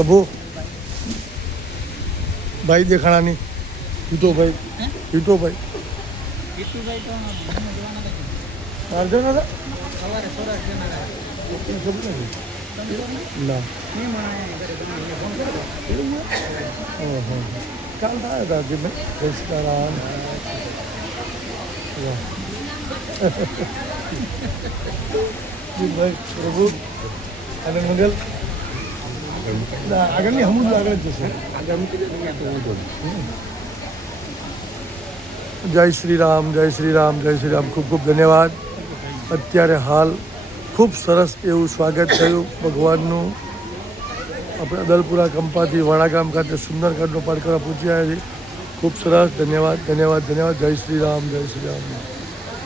પ્રભુ ભાઈ દેખાણાની હિતોભાઈ હિતોભાઈ અર્જન હતા ના કાલ થાય હતા કે મેં સીતારામ ભાઈ પ્રભુ અને મંગલ આગળની હમું આગળ જ જશે જય શ્રી રામ જય શ્રી રામ જય શ્રી રામ. ખૂબ ખૂબ ધન્યવાદ. અત્યારે હાલ ખૂબ સરસ એવું સ્વાગત થયું ભગવાનનું. આપણે અદલપુરા કંપાથી વાડાગામ ખાતે સુંદરકાંડનો પાઠ કરવા પૂછ્યા છીએ. ખૂબ સરસ. ધન્યવાદ ધન્યવાદ ધન્યવાદ. જય શ્રી રામ જય શ્રી રામ.